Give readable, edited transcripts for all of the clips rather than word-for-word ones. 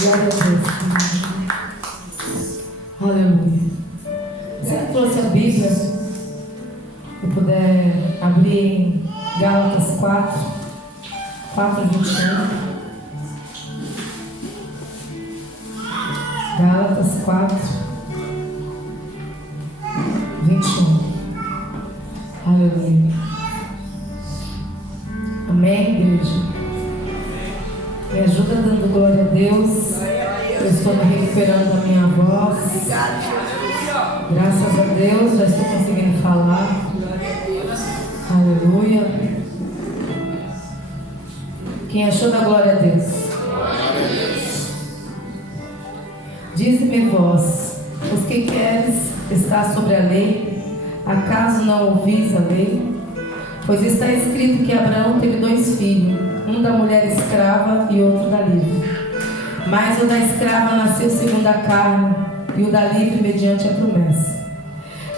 Glória a Deus. Aleluia. Você trouxe a Bíblia e puder abrir em Gálatas 4:21. Gálatas 4:21. Aleluia. Amém, igreja? Me ajuda dando glória a Deus. Eu estou me recuperando a minha voz. Graças a Deus, já estou conseguindo falar. Aleluia. Quem achou da glória a Deus? Dize-me vós, os que queres estar sobre a lei, acaso não ouvis a lei? Pois está escrito que Abraão teve 2 filhos, um da mulher escrava e outro da livre. Mas o da escrava nasceu segundo a carne, e o da livre mediante a promessa.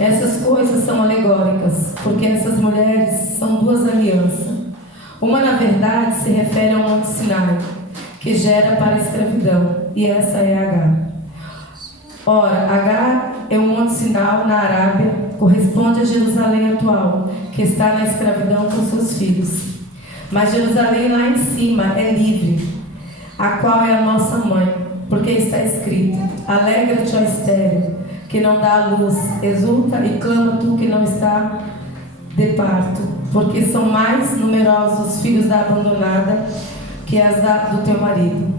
Essas coisas são alegóricas, porque essas mulheres são 2 alianças. Uma, na verdade, se refere ao Monte Sinai, que gera para a escravidão, e essa é Agar. Ora, Agar é um Monte Sinai na Arábia, corresponde a Jerusalém atual, que está na escravidão com seus filhos. Mas Jerusalém lá em cima é livre, a qual é a nossa mãe, porque está escrito: alegra-te, ó estéril, que não dá a luz, exulta e clama tu que não está de parto, porque são mais numerosos os filhos da abandonada que as do teu marido.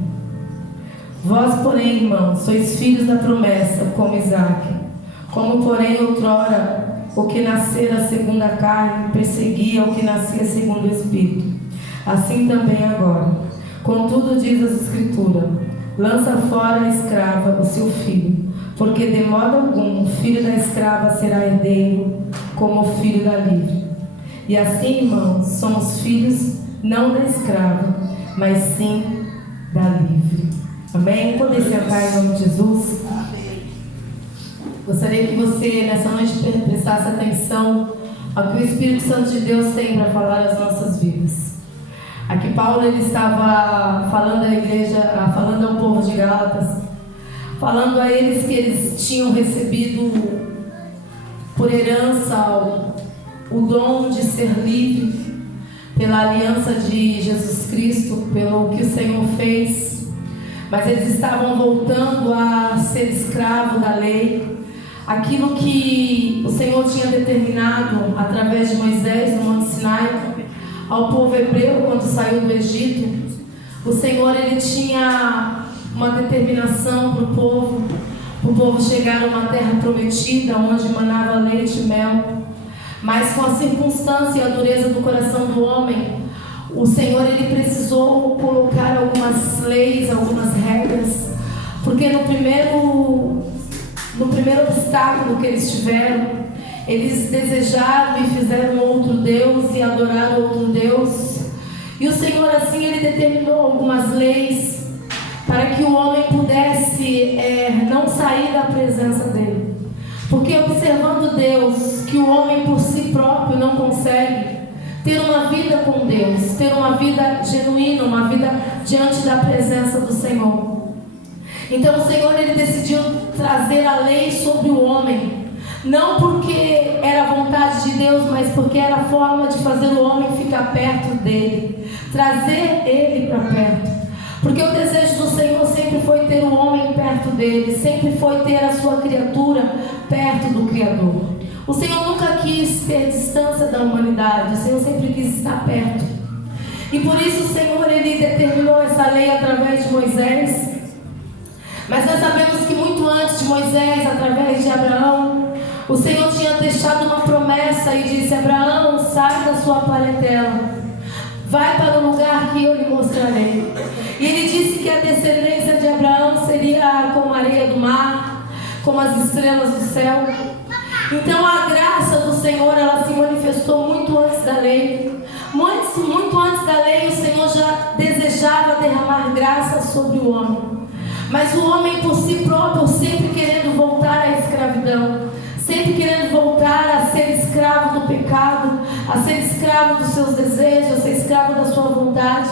Vós, porém, irmãos, sois filhos da promessa, como Isaque. Como, porém, outrora, o que nascera segundo a carne perseguia o que nascia segundo o Espírito, assim também agora. Contudo, diz as Escrituras: lança fora a escrava o seu filho, porque de modo algum o filho da escrava será herdeiro como o filho da livre. E assim, irmãos, somos filhos não da escrava, mas sim da livre. Amém? Podem sentar em nome de Jesus. Gostaria que você nessa noite prestasse atenção ao que o Espírito Santo de Deus tem para falar às nossas vidas. Aqui Paulo ele estava falando à igreja, falando ao povo de Gálatas, falando a eles que eles tinham recebido por herança o dom de ser livre pela aliança de Jesus Cristo, pelo que o Senhor fez, mas eles estavam voltando a ser escravo da lei, aquilo que o Senhor tinha determinado através de Moisés no Monte Sinai ao povo hebreu quando saiu do Egito. O Senhor ele tinha uma determinação para o povo chegar a uma terra prometida onde manava leite e mel. Mas com a circunstância e a dureza do coração do homem, o Senhor ele precisou colocar algumas leis, algumas regras, porque no primeiro obstáculo que eles tiveram, eles desejaram e fizeram outro Deus e adoraram outro Deus. E o Senhor assim ele determinou algumas leis para que o homem pudesse não sair da presença dele. Porque observando Deus, que o homem por si próprio não consegue ter uma vida com Deus, ter uma vida genuína, uma vida diante da presença do Senhor. Então o Senhor ele decidiu trazer a lei sobre o homem, não porque era a vontade de Deus, mas porque era a forma de fazer o homem ficar perto dele, trazer ele para perto. Porque o desejo do Senhor sempre foi ter o homem perto dele, sempre foi ter a sua criatura perto do Criador. O Senhor nunca quis ter distância da humanidade, o Senhor sempre quis estar perto. E por isso o Senhor ele determinou essa lei através de Moisés. Mas nós sabemos que muito antes de Moisés, através de Abraão, o Senhor tinha deixado uma promessa e disse: Abraão, sai da sua parentela, vai para o lugar que eu lhe mostrarei. E ele disse que a descendência de Abraão seria como a areia do mar, como as estrelas do céu. Então a graça do Senhor ela se manifestou muito antes da lei. Muito antes da lei o Senhor já desejava derramar graça sobre o homem. Mas o homem por si próprio sempre querendo voltar à escravidão, sempre querendo voltar a ser escravo do pecado, a ser escravo dos seus desejos, a ser escravo da sua vontade.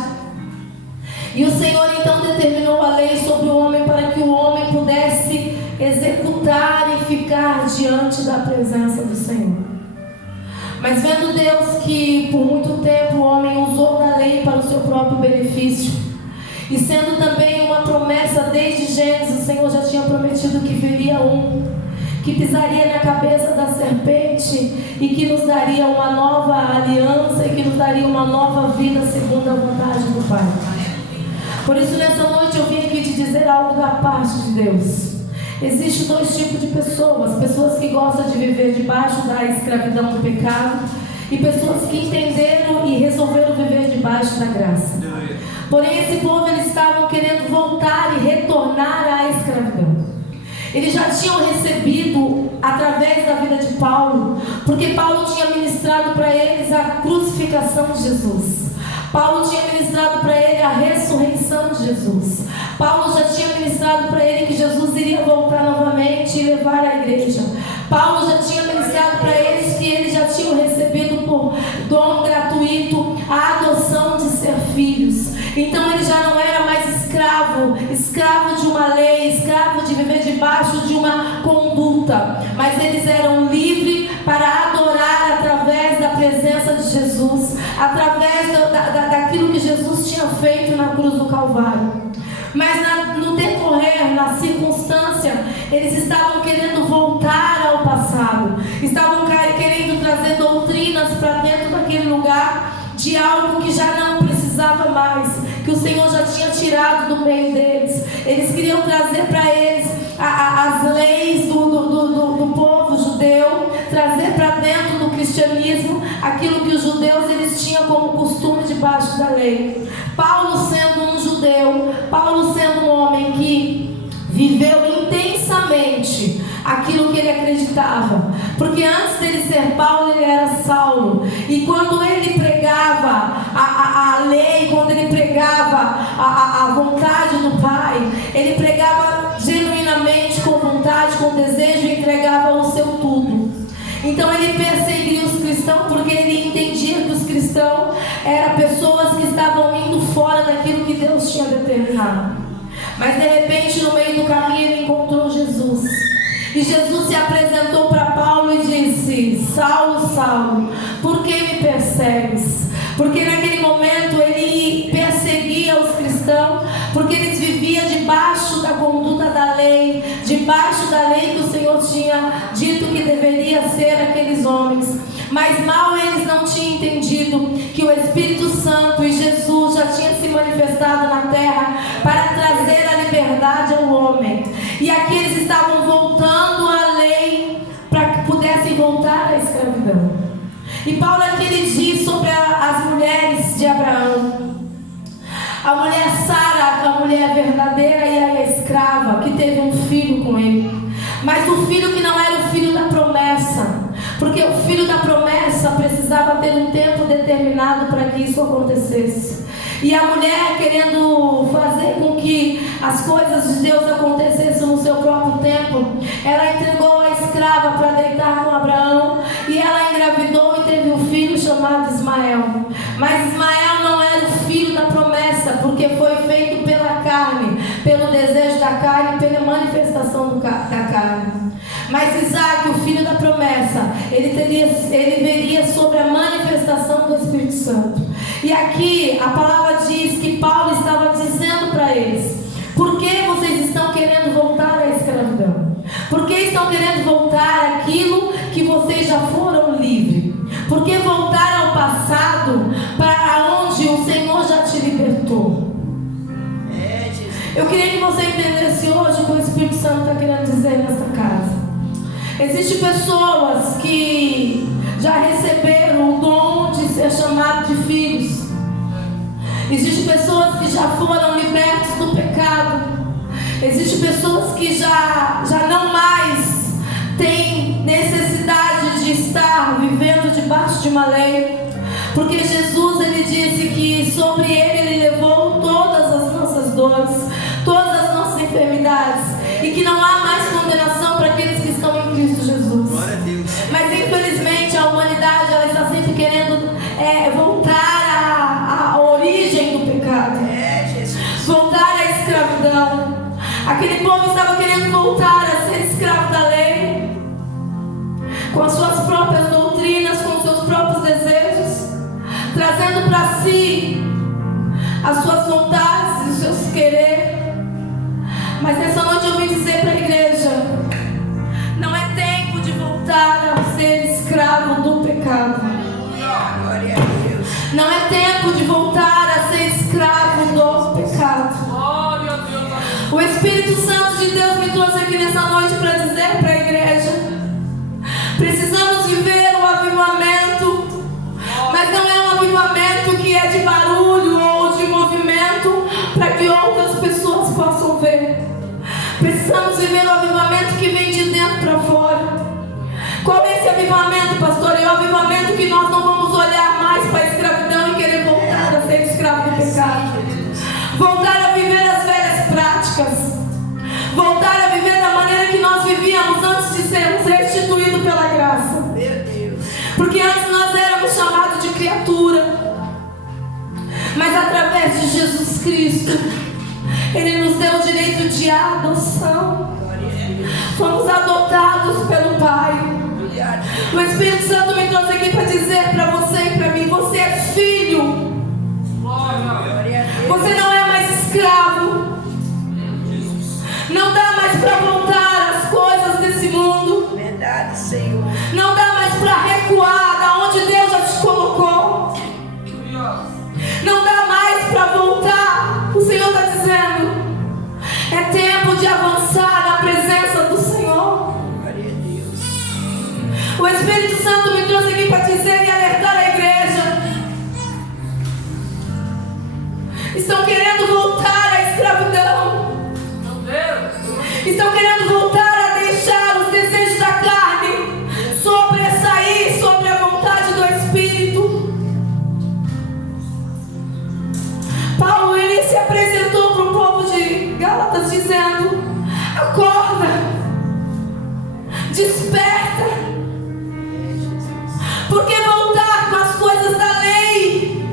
E o Senhor então determinou a lei sobre o homem para que o homem pudesse executar e ficar diante da presença do Senhor. Mas vendo Deus que por muito tempo o homem usou da lei para o seu próprio benefício, e sendo também uma promessa desde Gênesis, o Senhor já tinha prometido que viria um que pisaria na cabeça da serpente e que nos daria uma nova aliança e que nos daria uma nova vida segundo a vontade do Pai. Por isso nessa noite eu vim aqui te dizer algo da parte de Deus. Existem dois tipos de pessoas: pessoas que gostam de viver debaixo da escravidão do pecado e pessoas que entenderam e resolveram viver debaixo da graça. Porém esse povo, eles estavam querendo voltar e retornar à escravidão. Eles já tinham recebido através da vida de Paulo, porque Paulo tinha ministrado para eles a crucificação de Jesus. Paulo tinha ministrado para ele a ressurreição de Jesus. Paulo já tinha ministrado para ele que Jesus iria voltar novamente e levar a igreja. Paulo já tinha ministrado para eles que eles já tinham recebido por dom gratuito a adoção de ser filhos. Então ele já não era mais escravo de uma lei, escravo de viver debaixo de uma conduta, mas eles eram livres para adorar através da presença de Jesus, através daquilo que Jesus tinha feito na cruz do Calvário. Mas no decorrer, na circunstância, eles estavam querendo voltar ao passado, estavam querendo trazer doutrinas para dentro daquele lugar de algo que já não precisava mais, que o Senhor já tinha tirado do meio deles. Eles queriam trazer para eles as leis do povo judeu, trazer para dentro do cristianismo aquilo que os judeus eles tinham como costume debaixo da lei. Paulo sendo um judeu, Paulo sendo um homem que viveu intensamente aquilo que ele acreditava, porque antes dele ser Paulo, ele era Saulo, e quando ele pregava a lei, quando ele pregava a vontade do Pai, ele pregava genuinamente, com vontade, com desejo, e entregava o seu tudo. Então ele perseguia os cristãos, porque ele entendia que os cristãos eram pessoas que estavam indo fora daquilo que Deus tinha determinado. Mas de repente, no meio do caminho, ele encontrou Jesus. E Jesus se apresentou para Paulo e disse: Saulo, Saulo, por que me persegues? Porque naquele momento ele perseguia os cristãos, porque eles viviam debaixo da conduta da lei, debaixo da lei que o Senhor tinha dito que deveria ser aqueles homens. Mas mal eles não tinham entendido que o Espírito Santo e Jesus já tinham se manifestado na terra para trazer a liberdade ao homem. E aqui eles estavam voltando à lei para que pudessem voltar à escravidão. E Paulo aqui ele diz sobre as mulheres de Abraão. A mulher Sara, a mulher verdadeira e a escrava, que teve um filho com ele. Mas o filho que não era o filho da promessa, porque o filho da promessa precisava ter um tempo determinado para que isso acontecesse. E a mulher, querendo fazer com que as coisas de Deus acontecessem no seu próprio tempo, ela entregou a escrava para deitar com Abraão, e ela engravidou e teve um filho chamado Ismael. Mas Ismael não era o filho da promessa, porque foi feito pela carne, pelo desejo da carne, pela manifestação da carne. Mas Isaac, o filho da promessa, ele veria sobre a manifestação do Espírito Santo. E aqui a palavra diz que Paulo estava dizendo para eles: por que vocês estão querendo voltar à escravidão? Por que estão querendo voltar àquilo que vocês já foram livres? Por que voltar ao passado para onde o Senhor já te libertou? Eu queria que você entendesse hoje o que o Espírito Santo está querendo dizer nesta casa. Existem pessoas que já receberam o dom de ser chamado de filhos. Existem pessoas que já foram libertos do pecado. Existem pessoas que já não mais têm necessidade de estar vivendo debaixo de uma lei. Porque Jesus, ele disse que sobre ele levou todas as nossas dores, todas as nossas enfermidades, e que não há mais condenação para aqueles que estão em Cristo Jesus. Glória a Deus. Mas infelizmente a humanidade ela está sempre querendo voltar à origem do pecado. Aquele povo estava querendo voltar a ser escravo da lei, com as suas próprias doutrinas, com os seus próprios desejos, trazendo para si as suas vontades e os seus quereres. Mas nessa noite eu vim dizer para a igreja: não é tempo de voltar a ser escravo do pecado. Glória a Deus. Não é tempo de voltar a ser escravo do pecado. O Espírito Santo de Deus me trouxe aqui nessa noite para dizer para a igreja: precisamos viver o avivamento, mas não é um avivamento que é de barulho ou de movimento para que outras pessoas possam ver. Precisamos viver o avivamento que vem de dentro para fora. Qual é esse avivamento, pastor? É o avivamento que nós não vamos olhar mais para a escravidão e querer voltar a ser escravo do pecado. Voltar a viver as velhas práticas. Voltar a viver da maneira que nós vivíamos antes de sermos restituídos pela graça. Meu Deus. Porque antes nós éramos chamados de criatura. Mas através de Jesus Cristo, Ele nos deu o direito de adoção. Fomos adotados pelo Pai. O Espírito Santo me trouxe aqui para dizer para você e para mim: você é filho. Você não é mais escravo. Não dá mais para voltar às coisas desse mundo. Verdade, Senhor. Não dá mais para recuar da onde Deus já te colocou. Não dá mais para voltar. O Senhor está dizendo: é tempo de avançar na presença do Senhor. Glória a Deus. O Espírito Santo me trouxe aqui para dizer e alertar a igreja: estão querendo voltar à escravidão. Estão querendo voltar a deixar os desejos da carne sobressair sobre a vontade do Espírito. Paulo, ele se apresentou para o povo de Gálatas dizendo: acorda, desperta, porque voltar com as coisas da lei.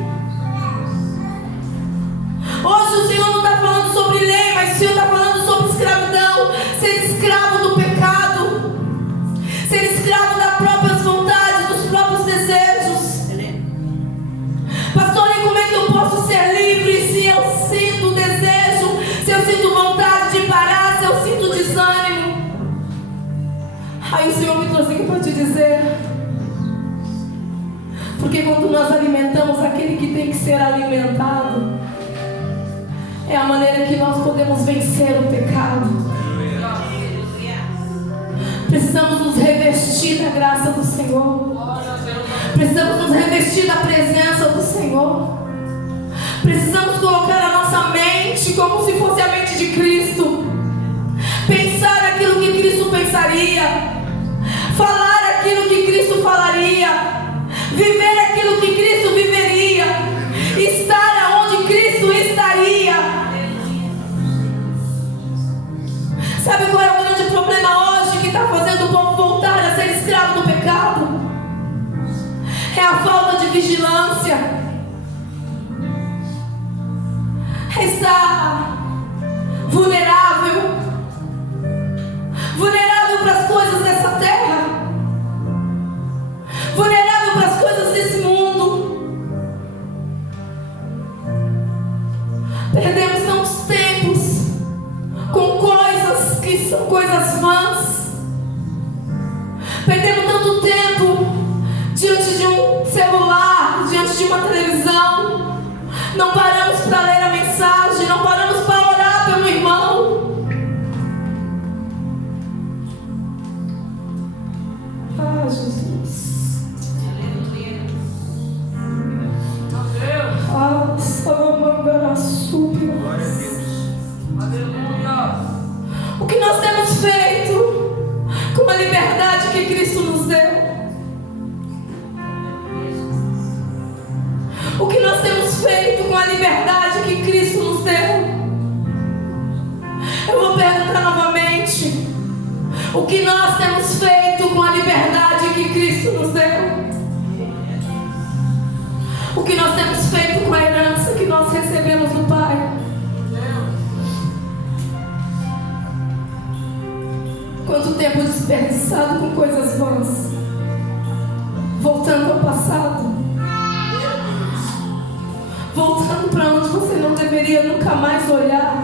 Hoje o Senhor não está falando sobre lei, mas o Senhor está falando sobre escravidão. Ser escravo do pecado, ser escravo das próprias vontades, dos próprios desejos. Pastor, e como é que eu posso ser livre se eu sinto desejo, se eu sinto vontade de parar, se eu sinto desânimo? Aí o Senhor me trouxe aqui para te dizer: porque quando nós alimentamos aquele que tem que ser alimentado, é a maneira que nós podemos vencer o pecado. Precisamos nos revestir da graça do Senhor. Precisamos nos revestir da presença do Senhor. Precisamos colocar a nossa mente como se fosse a mente de Cristo. Pensar aquilo que Cristo pensaria. Falar aquilo que Cristo falaria. Viver aquilo que Cristo viveria. Estar aonde Cristo estaria. Sabe qual é o grande problema hoje que está fazendo o povo voltar a ser escravo do pecado? É a falta de vigilância. É estar vulnerável. Vulnerável para as coisas dessa terra. Vulnerável para as coisas desse mundo. Perdemos tantos tempos com coisas que são coisas vãs. Perdemos tanto tempo diante de um celular, diante de uma televisão. Não paramos para ler a mensagem, não paramos para orar pelo irmão. Ah, Jesus. Ah, Salomão, súbia. O que nós temos feito com a liberdade que Cristo nos deu? O que nós temos feito com a liberdade que Cristo nos deu? Eu vou perguntar novamente: o que nós temos feito com a liberdade que Cristo nos deu? O que nós temos feito com a herança que nós recebemos do Pai? Quanto tempo desperdiçado com coisas vãs, voltando ao passado, voltando para onde você não deveria nunca mais olhar.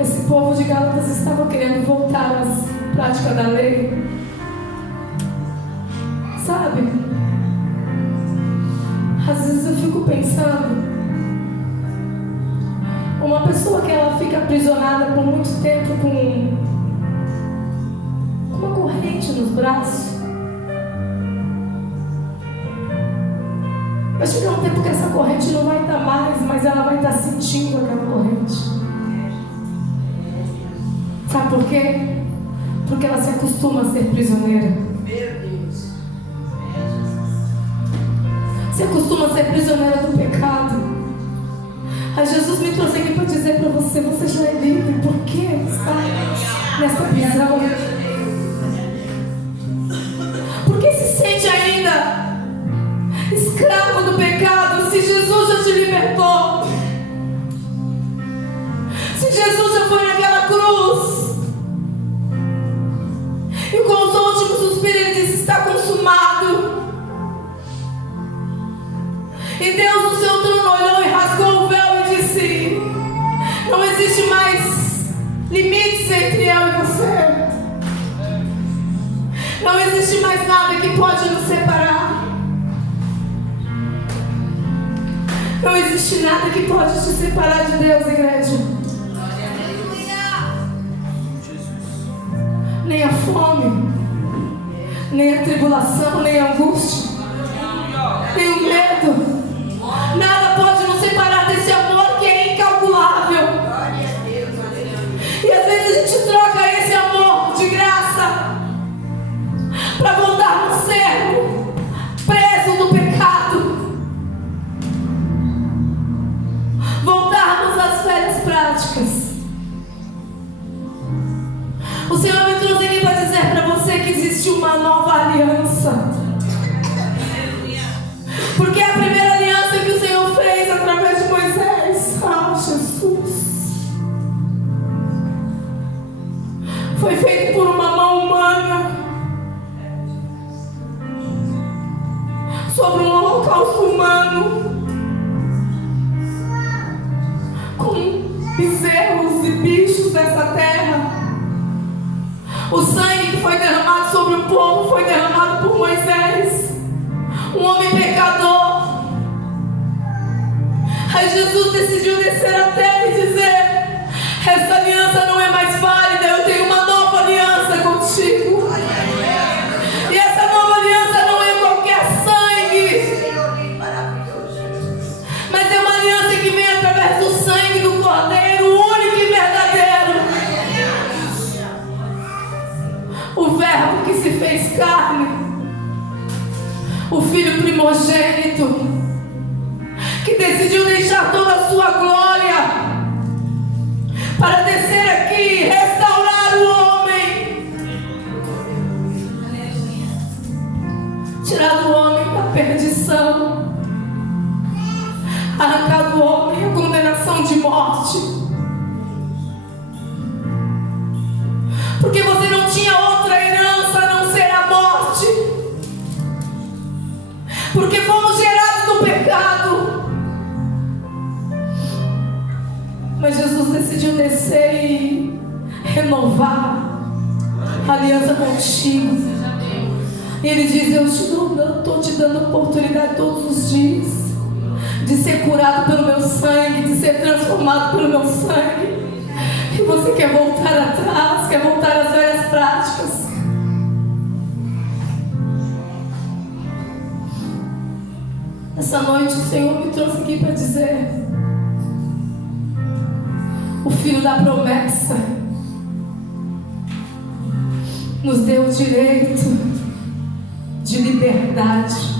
Esse povo de Gálatas estava querendo voltar às práticas da lei, sabe? Às vezes eu fico pensando, uma pessoa que ela fica aprisionada por muito tempo com uma corrente nos braços, vai chegar um tempo que essa corrente não vai estar mais, mas ela vai estar sentindo aquela corrente. Sabe por quê? Porque ela se acostuma a ser prisioneira. Se acostuma a ser prisioneira do pecado. Aí Jesus me trouxe aqui para dizer para você: você já é livre. Por que está nessa prisão? Por que se sente ainda escravo do pecado se Jesus já te libertou? Se Jesus já foi naquela cruz e com os últimos suspiros ele disse: está consumado. E Deus no seu trono olhou e rasgou o véu e disse: não existe mais limites entre eu e você. Não existe mais nada que pode nos separar. Não existe nada que pode te separar de Deus, igreja. Nem a fome, nem a tribulação, nem a angústia, nem o medo. Nada pode nos separar desse amor que é incalculável. E às vezes a gente troca esse amor de graça para voltar no cerco, preso do pecado, voltarmos às velhas práticas. O Senhor me trouxe aqui para dizer para você que existe uma nova aliança. Porque a primeira aliança que o Senhor fez através de Moisés, Jesus, foi feita por uma mão humana, sobre um holocausto humano, com bezerros e bichos dessa terra. O sangue que foi derramado sobre o povo foi derramado por Moisés, um homem pecador. Aí Jesus decidiu descer a terra e dizer: essa aliança não é mais válida, eu tenho uma nova aliança contigo. E essa nova aliança não é qualquer sangue, mas é uma aliança que vem através do sangue do Cordeiro, único e verdadeiro. O Verbo que se fez carne, o Filho primogênito, que decidiu deixar toda a sua glória para descer aqui e restaurar o homem, tirar do homem da perdição, arrancar do homem a condenação de morte. Porque você não tinha outra herança a não ser a morte. Porque fomos gerados do pecado. Mas Jesus decidiu descer e renovar a aliança contigo. E Ele diz: eu estou te dando oportunidade todos os dias de ser curado pelo meu sangue, de ser transformado pelo meu sangue. E você quer voltar atrás, quer voltar às velhas práticas. Essa noite o Senhor me trouxe aqui para dizer: o Filho da promessa nos deu o direito de liberdade.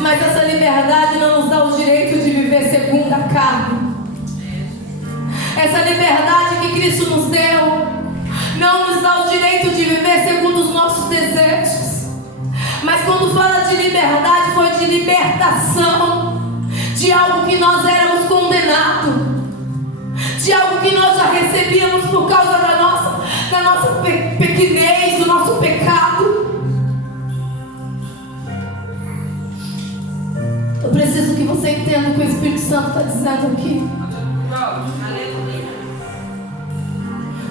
Mas essa liberdade não nos dá o direito de viver segundo a carne. Essa liberdade que Cristo nos deu não nos dá o direito de viver segundo os nossos desejos. Mas quando fala de liberdade, foi de libertação de algo que nós éramos condenados. por causa da nossa pequenez, do nosso pecado. Eu preciso que você entenda o que o Espírito Santo está dizendo aqui.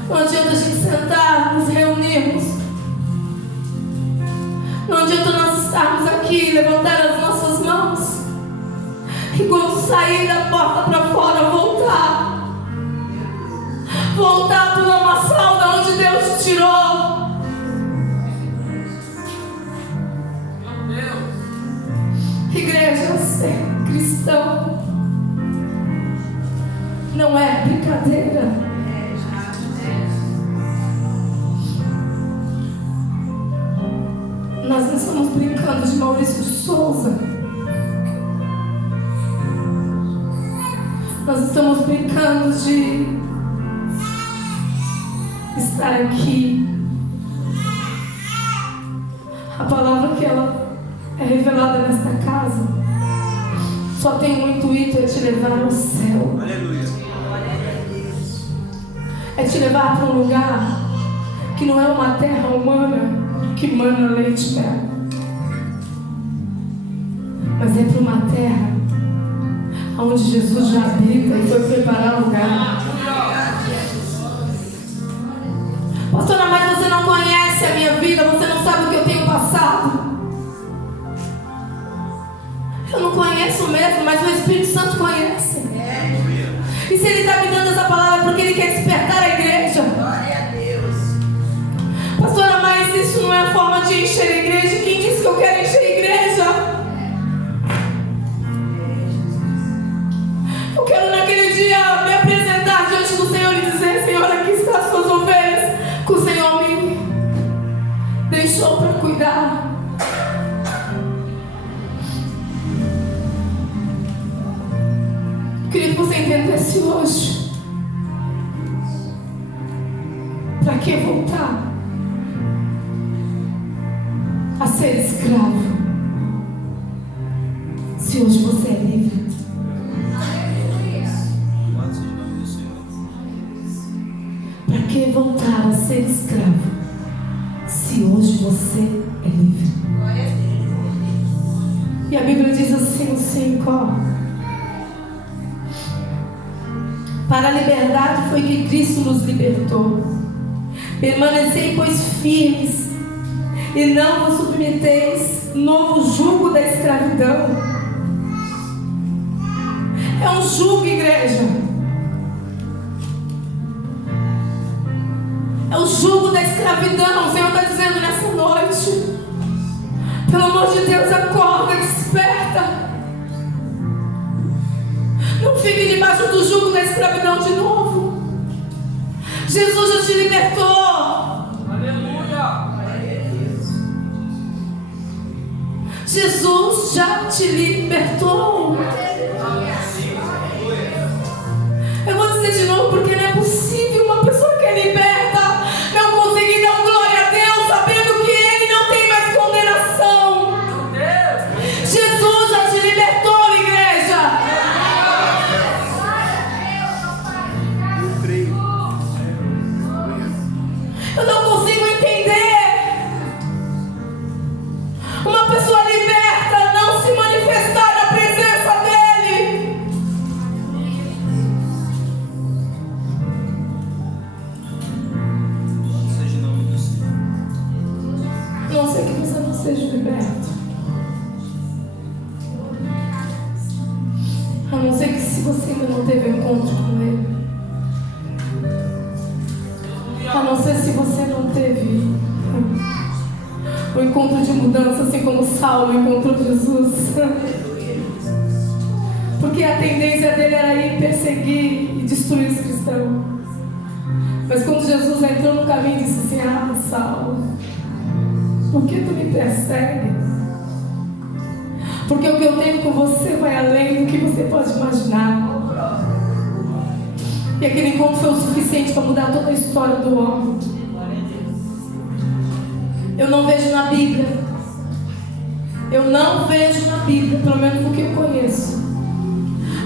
Não adianta a gente sentar, nos reunirmos. Não adianta nós estarmos aqui, levantar as nossas mãos e quando sair da porta para fora, voltar para uma lamaçal da onde Deus te tirou. Igreja, ser cristão não é brincadeira. Nós não estamos brincando de Maurício de Souza. Nós estamos brincando de estar aqui. A palavra que ela é revelada nesta casa só tem um intuito: é te levar ao céu. Aleluia. É te levar para um lugar que não é uma terra humana que mana leite e mel, mas é para uma terra onde Jesus já habita e foi preparar lugar. Pastora, mas você não conhece a minha vida, você não sabe o que eu tenho passado. Eu não conheço mesmo, mas o Espírito Santo conhece. E se Ele está me dando essa palavra é porque Ele quer despertar a igreja. Glória a Deus. Pastora, mas isso não é a forma de encher a igreja. Quem disse que eu quero encher a igreja? Eu quero naquele dia me apresentar diante do Senhor e dizer: Senhor, aqui estão as suas ovelhas que o Senhor me deixou para cuidar. Queria que você entendesse hoje. Para que voltar a ser escravo se hoje você é livre? Para que voltar a ser escravo se hoje você é livre? E a Bíblia diz assim no 5, ó: para a liberdade foi que Cristo nos libertou. Permanecei, pois, firmes, e não vos submeteis novo jugo da escravidão. É um jugo, igreja. É o jugo da escravidão. O Senhor está dizendo nessa noite: pelo amor de Deus, acorda, desperta. Não fique debaixo do jugo da escravidão de novo. Jesus já te libertou. Aleluia. Jesus já te libertou. Eu vou dizer de novo porque não é possível uma pessoa que é liberta não conseguir dar glória a Deus sabendo que Ele não tem mais condenação. Jesus já te libertou, igreja. Eu não consigo entender uma pessoa liberta não se manifestar na presença dEle. Seja em nome do Senhor. A não ser que você não seja liberto. A não ser que se você ainda não teve um encontro com Ele. A não ser se você não teve o encontro de mudança, assim como Saulo encontrou Jesus. Porque a tendência dele era ir perseguir e destruir os cristãos. Mas quando Jesus entrou no caminho e disse assim: ah, Saulo, por que tu me persegues? Porque o que eu tenho com você vai além do que você pode imaginar. E aquele encontro foi o suficiente para mudar toda a história do homem. Eu não vejo na Bíblia. Eu não vejo na Bíblia, pelo menos do que eu conheço,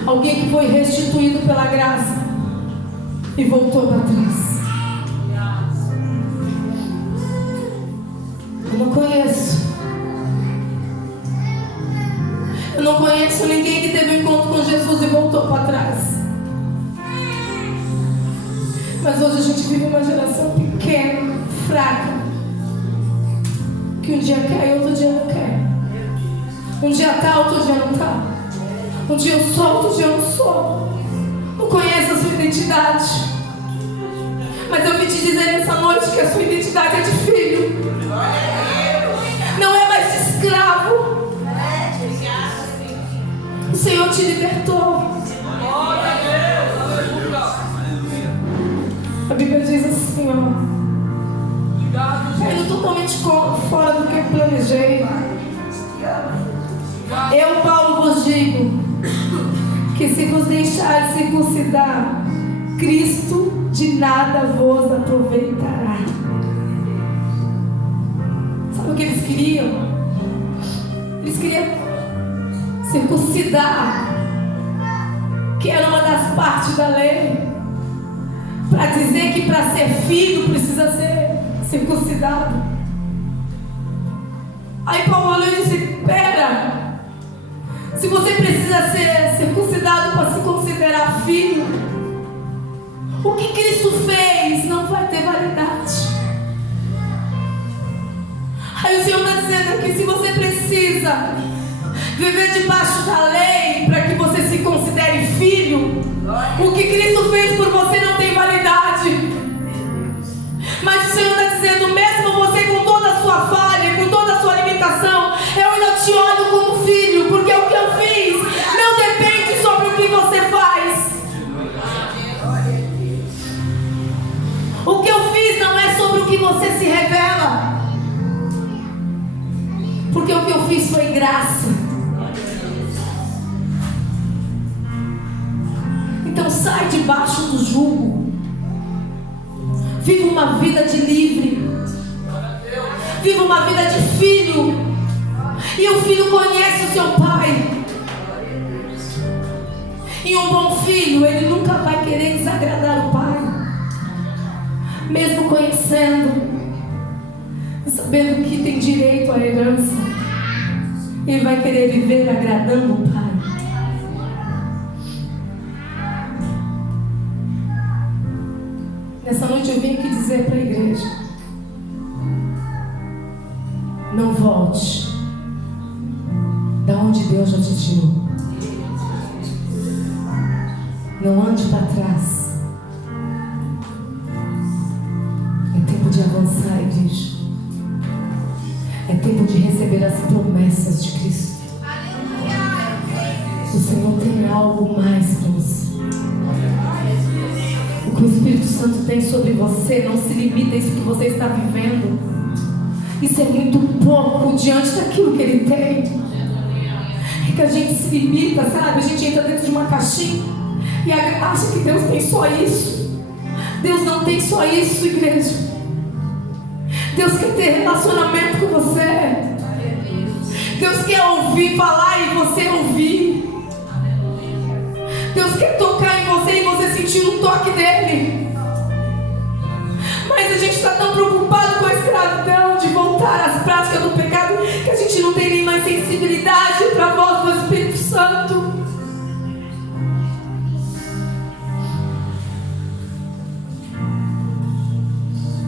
alguém que foi restituído pela graça e voltou para trás. Eu não conheço. Eu não conheço ninguém que teve um encontro com Jesus e voltou para trás. Mas hoje a gente vive uma geração pequena, fraca, que um dia quer e outro dia não quer. Um dia tá, outro dia não tá. Um dia eu sou, outro dia eu não sou. Não conhece a sua identidade. Mas eu vim te dizer nessa noite que a sua identidade é de filho. Não é mais de escravo. O Senhor te libertou. A Bíblia diz assim, ó. Saindo totalmente fora do que eu planejei. Eu, Paulo, vos digo que se vos deixar circuncidar, Cristo de nada vos aproveitará. Sabe o que eles queriam? Eles queriam circuncidar, que era uma das partes da lei, para dizer que para ser filho precisa ser circuncidado. Aí Paulo olhou e disse: pera, se você precisa ser circuncidado para se considerar filho, o que Cristo fez não vai ter validade. Aí o Senhor está dizendo aqui: se você precisa viver debaixo da lei para que você se considere filho, o que Cristo fez por você não tem validade. Mas o Senhor está dizendo: mesmo você com toda a sua falha, com toda a sua limitação, eu ainda te olho como filho, porque o que eu fiz não depende sobre o que você faz. O que eu fiz não é sobre o que você se revela, porque o que eu fiz foi graça. Então sai debaixo do jugo. Viva uma vida de livre. Viva uma vida de filho. E o filho conhece o seu pai. E um bom filho, ele nunca vai querer desagradar o pai. Mesmo conhecendo e sabendo que tem direito à herança, ele vai querer viver agradando o pai. Nessa noite eu vim aqui dizer para a igreja: não volte da onde Deus já te tirou. Não ande para trás. É tempo de avançar, igreja. É tempo de receber as promessas de Cristo. O Senhor tem algo mais para você. O que o Espírito Santo tem sobre você não se limita a isso que você está vivendo. Isso é muito pouco diante daquilo que Ele tem. É que a gente se limita, sabe? A gente entra dentro de uma caixinha e acha que Deus tem só isso. Deus não tem só isso, igreja. Deus quer ter relacionamento com você. Deus quer ouvir falar e você ouvir. Deus quer tocar em você e você sentir um toque dele. Mas a gente está tão preocupado com a escravidão, de voltar às práticas do pecado, que a gente não tem nem mais sensibilidade para a voz do Espírito Santo.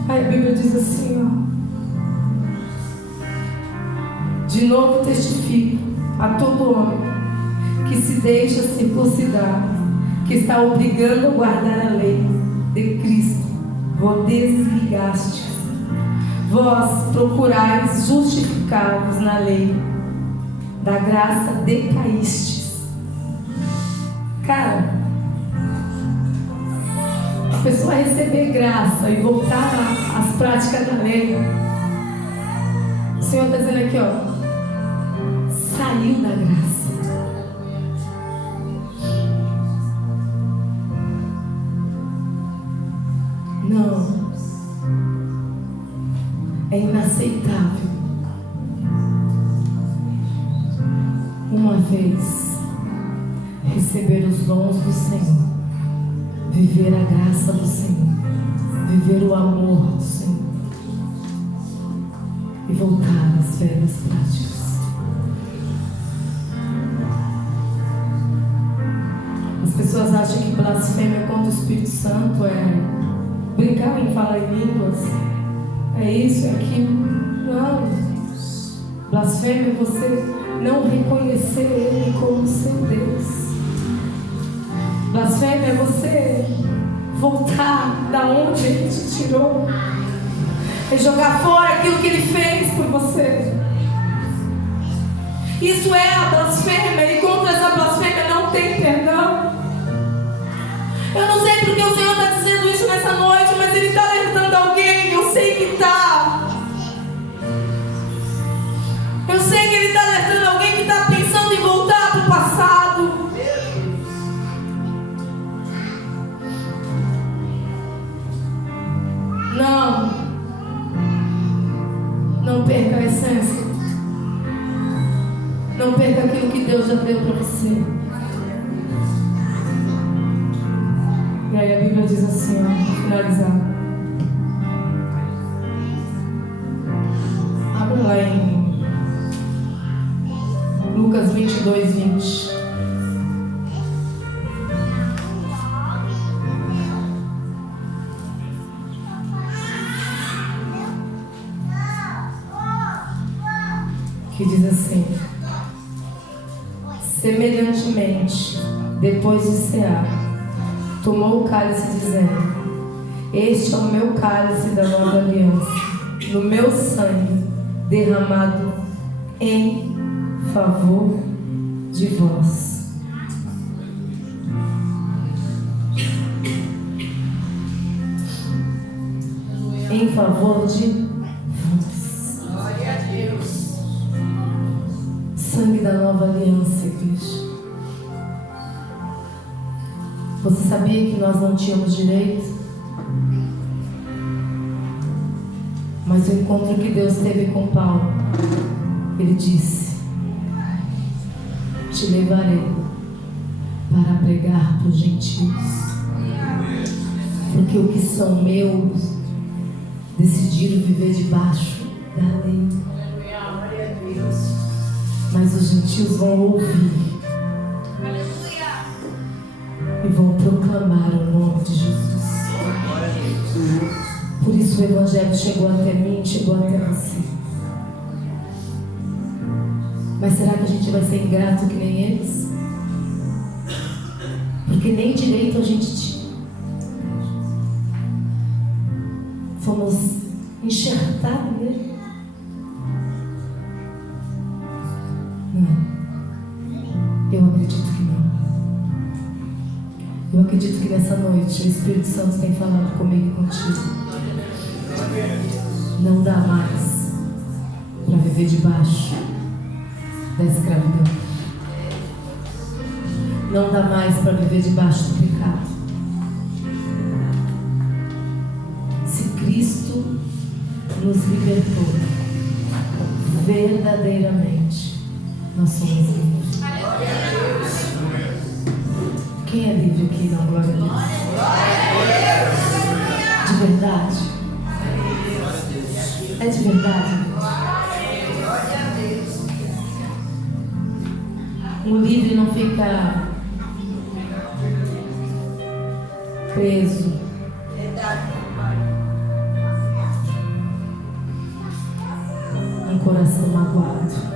Aí a Bíblia diz assim, ó: de novo testifico a todo homem que se deixa circuncidar, que está obrigando a guardar a lei de Cristo, vos desligastes. Vós procurais justificar-vos na lei, da graça decaístes. Cara, a pessoa receber graça e voltar às práticas da lei. O Senhor está dizendo aqui, ó: saiu da graça. Não, é inaceitável uma vez receber os dons do Senhor, viver a graça do Senhor, viver o amor do Senhor, e voltar às velhas práticas. As pessoas acham que blasfêmia contra o Espírito Santo é brincar em falar em línguas, é isso, é aquilo. Não. Blasfêmia é você não reconhecer Ele como seu Deus. Blasfêmia é você voltar da onde Ele te tirou, é jogar fora aquilo que Ele fez por você. Isso é a blasfêmia, e contra essa blasfêmia não tem perdão. Eu não sei porque o Senhor está dizendo isso nessa noite, mas Ele está alertando alguém. Eu sei que está. Eu sei que Ele está alertando alguém que está pensando em voltar para o passado. Não perca a essência. Não perca aquilo que Deus já deu para você. E aí a Bíblia diz assim, para finalizar. Abra lá em Lucas 22, 20. Que diz assim: semelhantemente, depois de cear, tomou o cálice, dizendo: este é o meu cálice da nova aliança, no meu sangue, derramado em favor de vós. Em favor de vós. Glória a Deus. Sangue da nova aliança, igreja. Você sabia que nós não tínhamos direito? Mas o encontro que Deus teve com Paulo, Ele disse: te levarei para pregar para os gentios, porque os que são meus decidiram viver debaixo da lei, Glória a Deus. mas os gentios vão ouvir e vão proclamar o nome de Jesus. Por isso o Evangelho chegou até mim, chegou até você. Mas será que a gente vai ser ingrato que nem eles? Porque nem direito a gente tinha. Fomos enxertados nele. Não. Eu acredito que não. Eu acredito que nessa noite o Espírito Santo tem falado comigo e contigo. Não dá mais para viver debaixo da escravidão. Não dá mais para viver debaixo do pecado. Se Cristo nos libertou, verdadeiramente nós somos livres. Quem é livre aqui? Não, glória a Deus. De verdade? É de verdade? O livre não fica preso. Um coração magoado.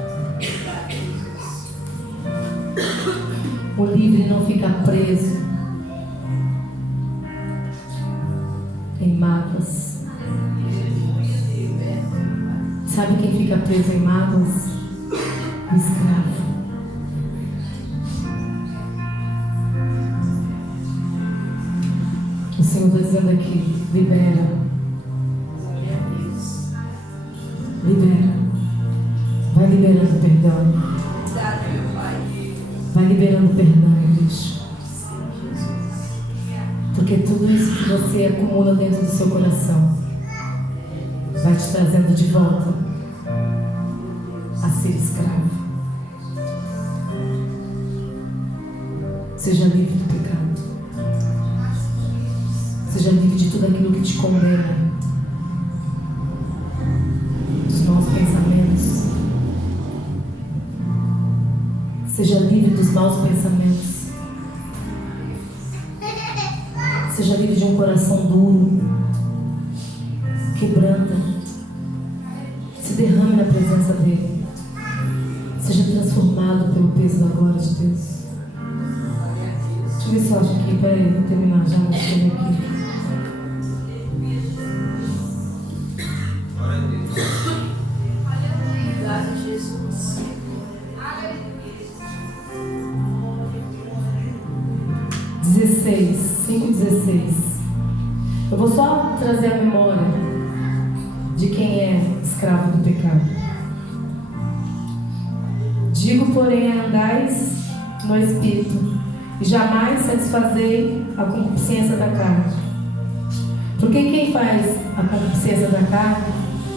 O livre não fica preso em mágoas. Sabe quem fica preso em mágoas? O escravo. O Senhor está dizendo aqui: libera. Libera. Vai liberando perdão. Vai liberando perdão, igreja. Porque tudo isso que você acumula dentro do seu coração vai te trazendo de volta a ser escravo. Seja livre do pecado. Seja livre de tudo aquilo que te condena. Dos maus pensamentos. Seja livre dos maus pensamentos. Seja livre de um coração duro. Quebranta. Se derrame na presença dele. Seja transformado pelo peso da glória de Deus. Deixa eu ver se eu acho aqui. Peraí, vou terminar já. Mas deixa eu ver aqui. Obrigado, Jesus. 5:16. Eu vou só trazer a memória de quem é escravo do pecado. Digo, porém, andais no Espírito, e jamais satisfazei a concupiscência da carne. Porque quem faz a concupiscência da carne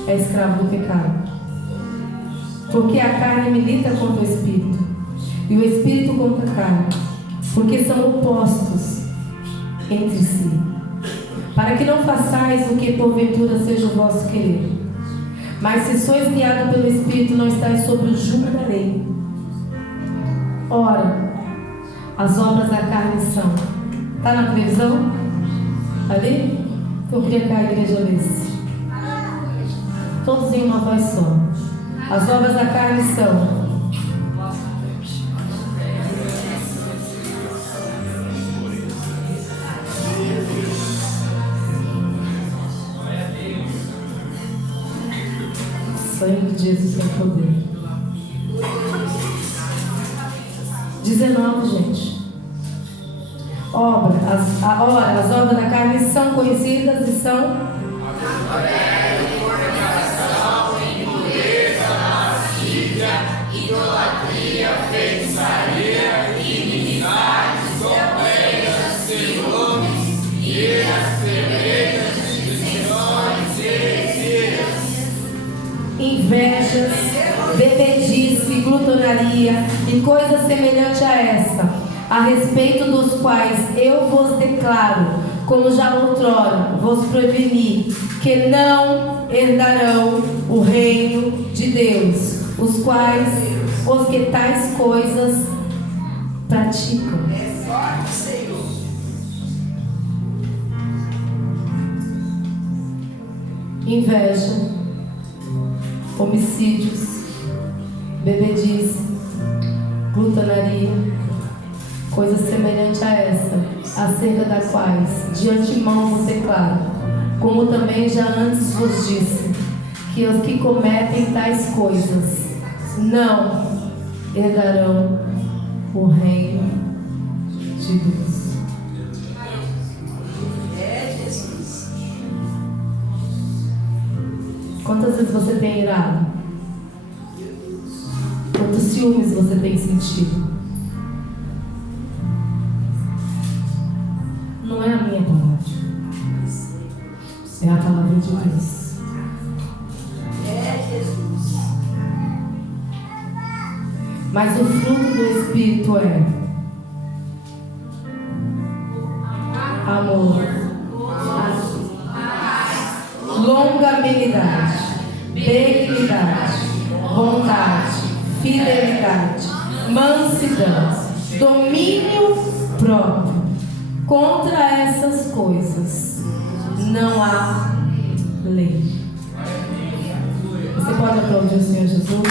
é escravo do pecado. Porque a carne milita contra o Espírito, e o Espírito contra a carne, porque são opostos entre si, para que não façais o que porventura seja o vosso querer. Mas se sois guiados pelo Espírito, não estáis sob o jugo da lei. Ora, as obras da carne são... Está na televisão? Ali? Eu queria que a igreja lesse. Todos em uma voz só. As obras da carne são... Sangue de Jesus tem poder. 19, gente. As obras da carne são conhecidas e são... impureza, lascívia, idolatria, feitiçaria, inimizade, zombeira, ciúmes, iras, cervejas, dissensões, heresias, invejas, bebedice, glutonaria e coisas semelhantes a essa, a respeito dos quais eu vos declaro, como já outrora vos preveni, que não herdarão o reino de Deus, os quais os que tais coisas praticam. É forte, Senhor. Inveja, homicídios, bebedice, glutonaria, coisas semelhantes a essa, acerca das quais de antemão vos declaro, como também já antes vos disse, que os que cometem tais coisas não herdarão o reino de Deus. É, Jesus. Quantas vezes você tem irado? Quantos ciúmes você tem sentido? Não é a minha palavra, é a palavra de Deus. É, Jesus. Mas o fruto do Espírito é amor, longanimidade, benignidade, bondade, fidelidade, mansidão, domínio próprio. Contra essas coisas não há lei. Você pode aplaudir o Senhor Jesus?